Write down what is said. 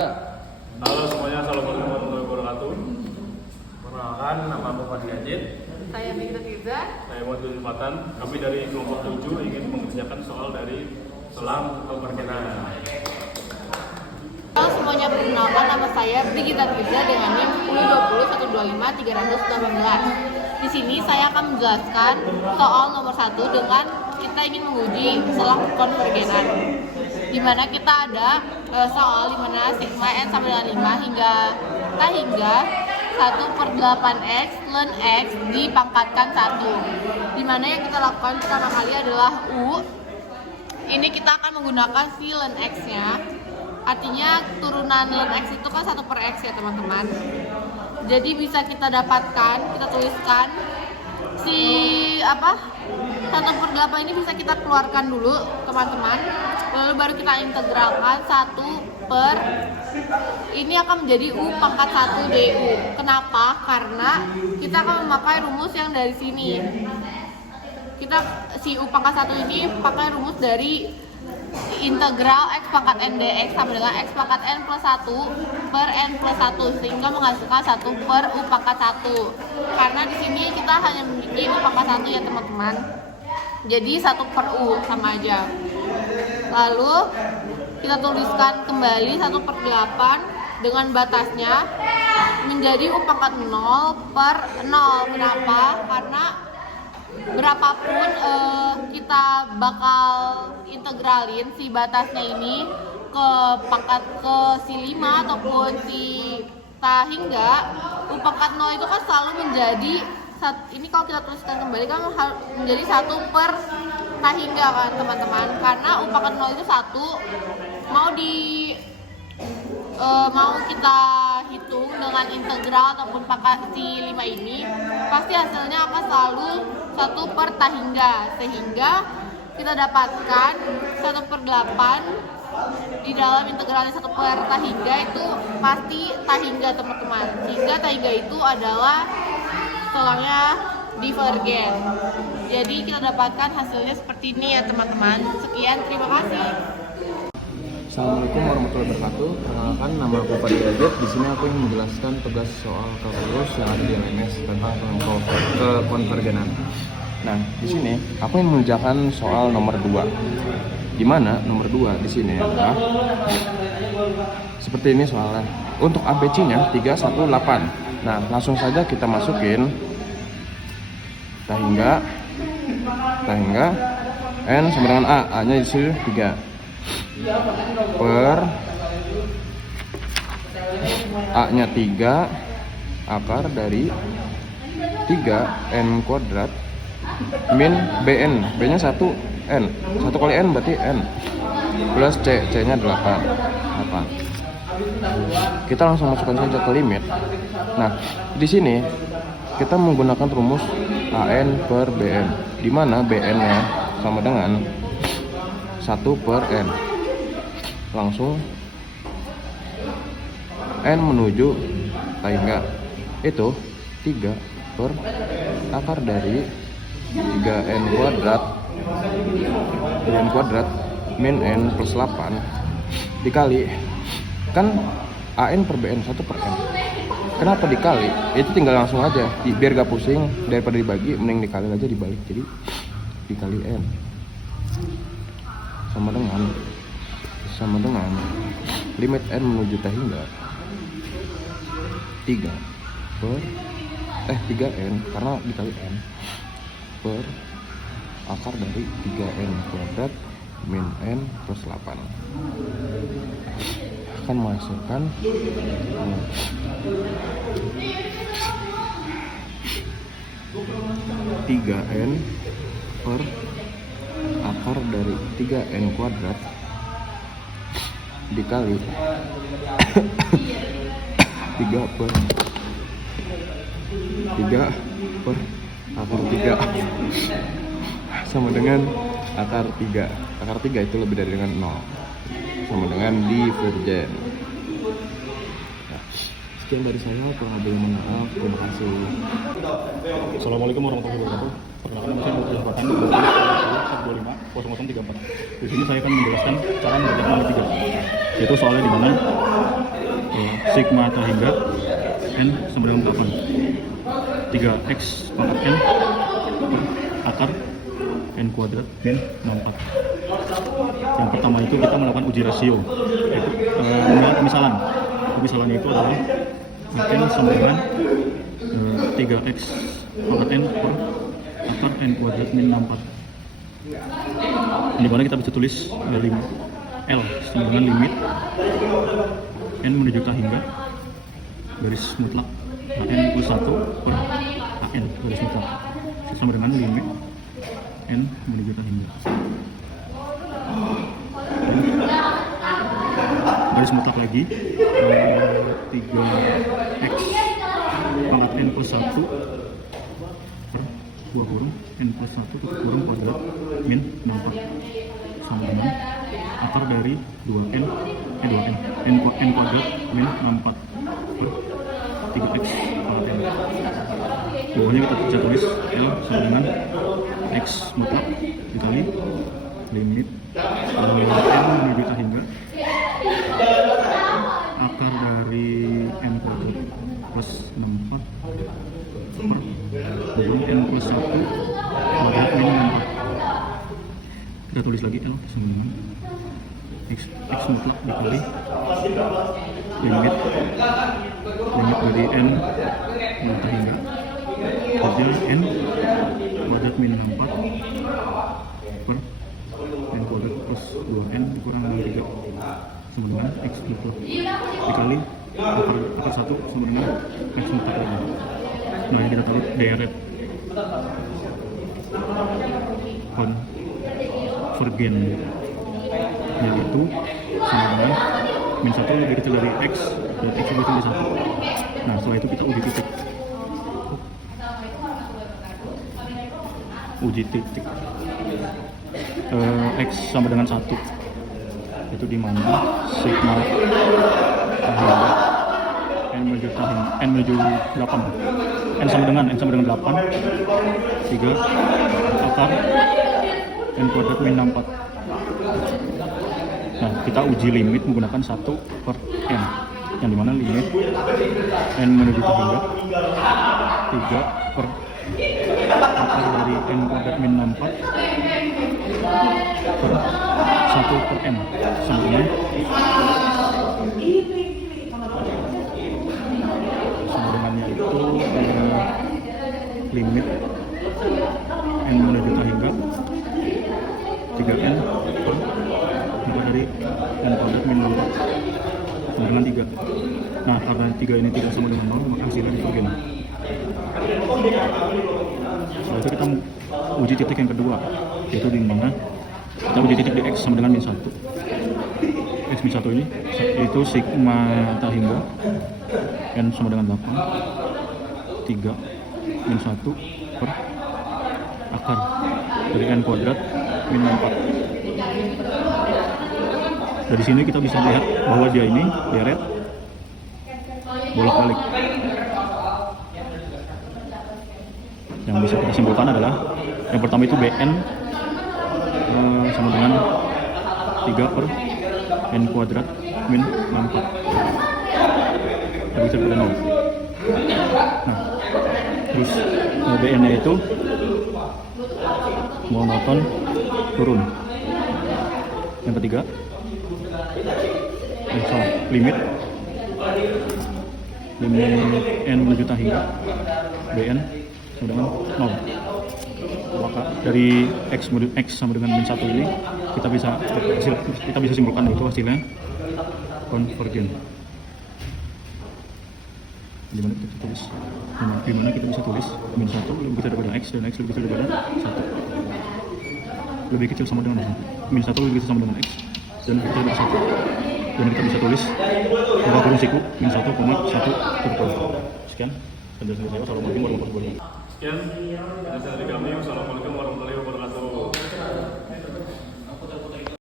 Halo semuanya, assalamualaikum warahmatullahi wabarakatuh. Perkenalkan, nama aku Fadli Ajit. Saya Mikta Tiza. Saya Muhammad bin Fatan. Kami dari kelompok 7 ingin mengerjakan soal dari selam atau perkenalan. Halo semuanya, perkenalkan nama saya Brigita Tiza dengan NIM 1020125318. Di sini saya akan menjelaskan soal nomor 1 dengan kita ingin menguji selang konvergenan. Di mana kita ada soal di mana sigma n sama dengan 5 hingga 1/8x ln x dipangkatkan 1. Di mana yang kita lakukan pertama kali adalah U. Ini kita akan menggunakan si ln x-nya. Artinya turunan ln x itu kan 1/x ya teman-teman. Jadi bisa kita dapatkan, kita tuliskan si 1/8 ini bisa kita keluarkan dulu teman-teman. Lalu baru kita integralkan 1 ini akan menjadi U pangkat 1 du. Kenapa? Karena kita akan memakai rumus yang dari sini. Si U pangkat 1 ini pakai rumus dari integral x pangkat n dx sama dengan x pangkat n plus 1 per n plus 1 sehingga menghasilkan 1/U pangkat 1. Karena di sini kita hanya memiliki U pangkat 1 ya teman-teman. Jadi 1/U sama aja. Lalu kita tuliskan kembali 1/8 dengan batasnya menjadi U pangkat 0/0. Kenapa? Karena berapapun kita bakal integralin si batasnya ini ke si 5 ataupun si hingga U pangkat 0 itu kan selalu menjadi ini kalau kita tuliskan kembali kan menjadi 1/hingga kan teman-teman, karena U pangkat 0 itu 1 mau kita hitung dengan integral ataupun pangkat si 5 ini pasti hasilnya akan selalu 1/hingga, sehingga kita dapatkan 1/8 di dalam integralnya 1/hingga itu pasti hingga teman-teman, sehingga hingga itu adalah selangnya divergen. Jadi kita dapatkan hasilnya seperti ini ya teman-teman. Sekian, terima kasih. Assalamualaikum warahmatullahi wabarakatuh. Perkenalkan, nama aku Fadli Ajit. Di sini aku ingin menjelaskan tugas soal kalkulus yang ada di LMS tentang konvergenan. Nah, di sini aku ingin mengerjakan soal nomor 2. Di mana nomor 2 di sini adalah seperti ini soalnya. Untuk ABC-nya 318. Nah, langsung saja kita masukin hingga n sama dengan a-nya disuruh 3 per a-nya 3 akar dari 3n kuadrat min bn, b-nya 1n, 1 kali n berarti n plus c-nya 8. Kita langsung masukkan saja ke limit. Nah, di sini kita menggunakan rumus AN per BN, di mana BN-nya sama dengan 1/n. Langsung n menuju hingga itu 3 per akar dari 3n kuadrat min n plus 8 dikali kan AN per BN 1/n. Kenapa dikali? Itu tinggal langsung aja, biar gak pusing, daripada dibagi mending dikali aja, dibalik. Jadi dikali n sama dengan limit n menuju hingga 3n karena dikali n per akar dari 3n kuadrat min n plus 8 akan menghasilkan 3n per akar dari 3n kuadrat dikali 3 per akar 3 sama dengan akar 3. Akar 3 itu lebih dari dengan 0 sama dengan divergen. Nah, Sekian dari saya, kurang lebih mohon maaf. Terima kasih. Assalamualaikum warahmatullahi wabarakatuh. Perkenalkan saya Dr. Zafratan 125 0034. Di sini saya akan menjelaskan cara mengerjakan nomor 3. Yaitu soalnya di mana sigma hingga n sama dengan 8. 3x pangkat n akar n kuadrat min 64. Yang pertama itu kita melakukan uji rasio, yaitu pemisalan. Pemisalannya itu adalah n sama dengan 3x pangkat n per akar n kuadrat min 64. Di mana kita bisa tulis L sama dengan limit n menuju k hingga garis mutlak n plus 1 per an garis mutlak sama dengan limit n menuju k hingga garis mutlak lagi 3x pangkat n plus 1 per 2 kurung n plus 1 tutup kurung kuadrat min 64 sama dengan akar dari 2n n kuadrat min 64 per 3x pangkat n. Bawahnya kita bisa tulis L sama dengan x mutlak dikali limit n menuju k hingga akar dari n kuadrat plus 64 per n plus 1 kuadrat min 64. Kita tulis lagi L sama dengan x mutlak dikali limit dari n menuju hingga kerja n kuadrat min 64 per n kuadrat plus 2n dikurang dari 3 sama dengan x mutlak dikali akar 1 sama dengan x mutlak lagi. Nah, yang kita tahu deret konvergen yaitu sama dengan min 1 lebih kecil dari x dan x lebih kecil dari 1. Nah, setelah itu kita uji titik x sama dengan 1 itu di mana sigma n menuju 8 n sama dengan 8 3 akar n kuadrat min 64. Nah, kita uji limit menggunakan 1 per n yang dimana limit n menuju ke hingga 3 per akar dari n kuadrat min 64 per 1 per n sama dengan dengannya itu limit n menuju ke hingga 3n per akar dari n kuadrat min 64 sama dengan 3. Nah, karena 3 ini tidak sama dengan 0 maka hasilnya divergen. Setelah itu kita uji titik yang kedua, yaitu di mana kita uji titik di x sama dengan min 1. X min 1 ini yaitu sigma hingga n sama dengan 8 3 min 1 per akar dari n kuadrat min 64. Dari sini kita bisa lihat bahwa dia ini deret bolak-balik. Yang bisa kita simpulkan adalah yang pertama itu Bn sama dengan 3 per n kuadrat min 64 lebih dari 0. Nah, terus Bn nya itu monoton turun. Yang ketiga limit n menuju hingga Bn sama dengan 0. Maka dari x sama dengan min 1 ini kita bisa simpulkan itu hasilnya konvergen. Dimana kita bisa tulis min 1 lebih kecil daripada x dan x lebih kecil daripada 1 lebih kecil sama dengan 1. Min 1 lebih kecil sama dengan x dan lebih kecil daripada 1. Dan kita bisa tulis bahwa kurung siku min 1,1 tertutup. Sekian penjelasan saya. Assalamualaikum warahmatullahi wabarakatuh. Sekian penjelasan dari kami. Wassalamualaikum warahmatullahi wabarakatuh.